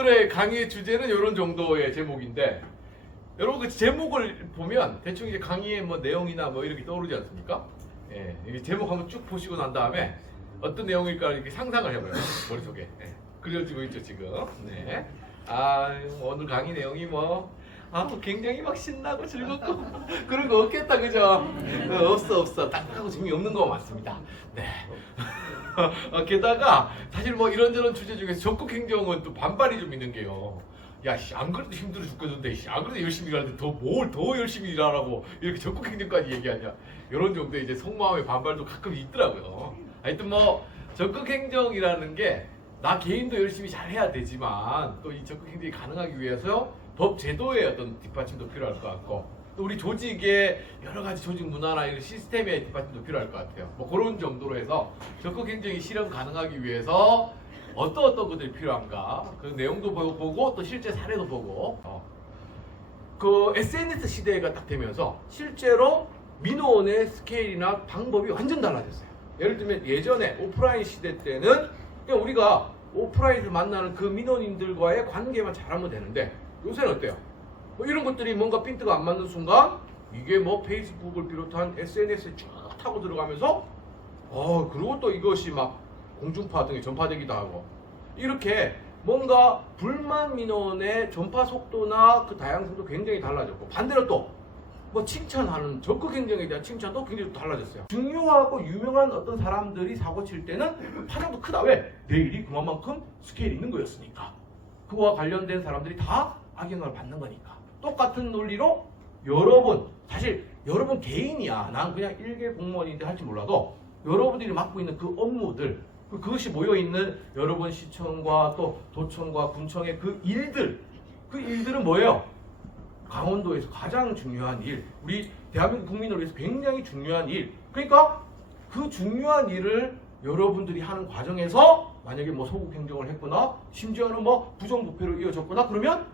오늘의 강의의 주제는 이런 정도의 제목인데 여러분 그 제목을 보면 대충 이제 강의의 뭐 내용이나 뭐 이렇게 떠오르지 않습니까? 예, 이 제목 한번 쭉 보시고 난 다음에 어떤 내용일까 이렇게 상상을 해봐요 머릿속에 예, 그려지고 있죠 지금. 네. 아 오늘 강의 내용이 뭐. 아, 굉장히 막 신나고 즐겁고 그런 거 없겠다 그죠? 어, 없어 없어 딱딱하고 재미없는 거 많습니다. 네. 어, 게다가 사실 뭐 이런저런 주제 중에서 적극 행정은 또 반발이 좀 있는 게요. 야, 씨, 안 그래도 힘들어 죽겠는데, 씨, 안 그래도 열심히 일하는데 더 뭘 더 열심히 일하라고 이렇게 적극 행정까지 얘기하냐. 이런 정도의 이제 속마음의 반발도 가끔 있더라고요. 하여튼 뭐 적극 행정이라는 게 나 개인도 열심히 잘 해야 되지만 또 이 적극 행정이 가능하기 위해서 법 제도의 어떤 뒷받침도 필요할 것 같고 또 우리 조직의 여러 가지 조직 문화나 이런 시스템의 뒷받침도 필요할 것 같아요. 뭐 그런 정도로 해서 적극 행정이 실현 가능하기 위해서 어떤 어떤 것들이 필요한가 그 내용도 보고, 또 실제 사례도 보고 어. 그 SNS 시대가 딱 되면서 실제로 민원의 스케일이나 방법이 완전 달라졌어요. 예를 들면 예전에 오프라인 시대 때는 그냥 우리가 오프라인에서 만나는 그 민원인들과의 관계만 잘하면 되는데 요새는 어때요? 뭐 이런 것들이 뭔가 핀트가 안 맞는 순간 이게 뭐 페이스북을 비롯한 SNS에 쭉 타고 들어가면서 어 그리고 또 이것이 막 공중파 등에 전파되기도 하고 이렇게 뭔가 불만 민원의 전파 속도나 그 다양성도 굉장히 달라졌고 반대로 또 뭐 칭찬하는 적극 행정에 대한 칭찬도 굉장히 또 달라졌어요. 중요하고 유명한 어떤 사람들이 사고 칠 때는 파장도 크다. 왜? 내일이 그만큼 스케일이 있는 거였으니까. 그와 관련된 사람들이 다 악영향을 받는 거니까. 똑같은 논리로 여러분, 사실 여러분 개인이야. 난 그냥 일개 공무원인데 할지 몰라도 여러분들이 맡고 있는 그 업무들, 그- 그것이 모여있는 여러분 시청과 또 도청과 군청의 그 일들, 그 일들은 뭐예요? 강원도에서 가장 중요한 일, 우리 대한민국 국민을 위해서 굉장히 중요한 일. 그러니까 그 중요한 일을 여러분들이 하는 과정에서 만약에 뭐 소국 행정을 했거나 심지어는 뭐 부정부패로 이어졌거나 그러면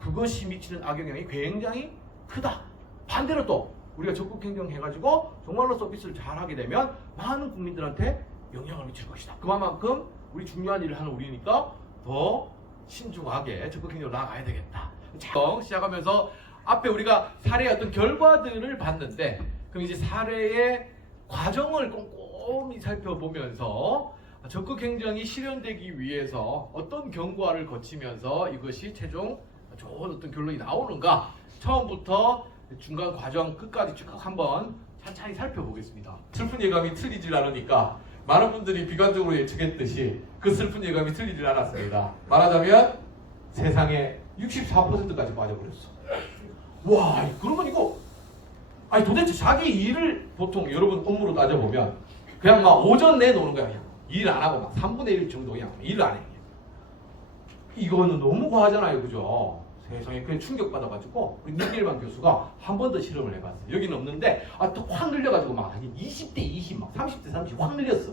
그것이 미치는 악영향이 굉장히 크다. 반대로 또 우리가 적극 행정해가지고 정말로 서비스를 잘하게 되면 많은 국민들한테 영향을 미칠 것이다. 그만큼 우리 중요한 일을 하는 우리니까 더 신중하게 적극 행정을 나가야 되겠다. 자, 시작하면서 앞에 우리가 사례의 어떤 결과들을 봤는데 그럼 이제 사례의 과정을 꼼꼼히 살펴보면서 적극 행정이 실현되기 위해서 어떤 경과를 거치면서 이것이 최종 좋은 어떤 결론이 나오는가 처음부터 중간 과정 끝까지 쭉 한번 차차히 살펴보겠습니다. 슬픈 예감이 틀리질 않으니까 많은 분들이 비관적으로 예측했듯이 그 슬픈 예감이 틀리질 않았습니다. 말하자면 세상에 64%까지 빠져버렸어. 와, 그러면 이거 아니 도대체 자기 일을 보통 여러분 업무로 따져보면 그냥 막 오전 내놓는 거야 그냥 일 안 하고 막 3분의 1 정도 그냥 일을 안 해. 이거는 너무 과하잖아요, 그죠? 세상에 그냥 충격받아가지고 우리 니길만 교수가 한 번 더 실험을 해봤어요. 여기는 없는데 아 또 확 늘려가지고 막 한 20대 20, 막 30대 30 확 늘렸어.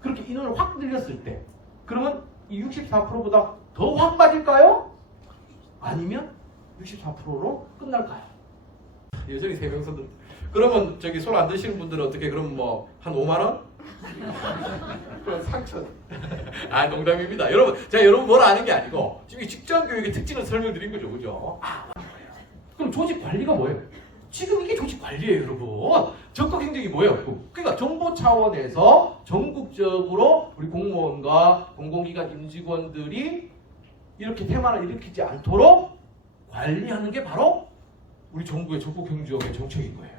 그렇게 인원을 확 늘렸을 때 그러면 이 64%보다 더 확 빠질까요? 아니면 64%로 끝날까요? 여전히 세명 선들. 그러면 저기 손 안 드시는 분들은 어떻게 그럼 뭐 한 5만 원? 그럼 상천. 아 농담입니다. 여러분, 제가 여러분 뭘 아는 게 아니고 지금 이 직장 교육의 특징을 설명드린 거죠, 그죠? 아, 그럼 조직 관리가 뭐예요? 지금 이게 조직 관리예요, 여러분. 적극 행정이 뭐예요? 그러니까 정보 차원에서 전국적으로 우리 공무원과 공공기관 임직원들이 이렇게 테마를 일으키지 않도록 관리하는 게 바로 우리 정부의 적극 행정의 정책인 거예요.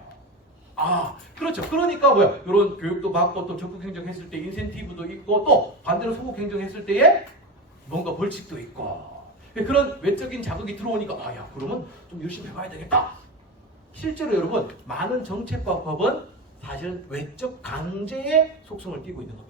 아, 그렇죠. 그러니까 뭐야? 이런 교육도 받고 또 적극 행정했을 때 인센티브도 있고 또 반대로 소극 행정했을 때에 뭔가 벌칙도 있고 그런 외적인 자극이 들어오니까 아, 야, 그러면 좀 열심히 해봐야 되겠다. 실제로 여러분 많은 정책과 법은 사실은 외적 강제의 속성을 띠고 있는 겁니다.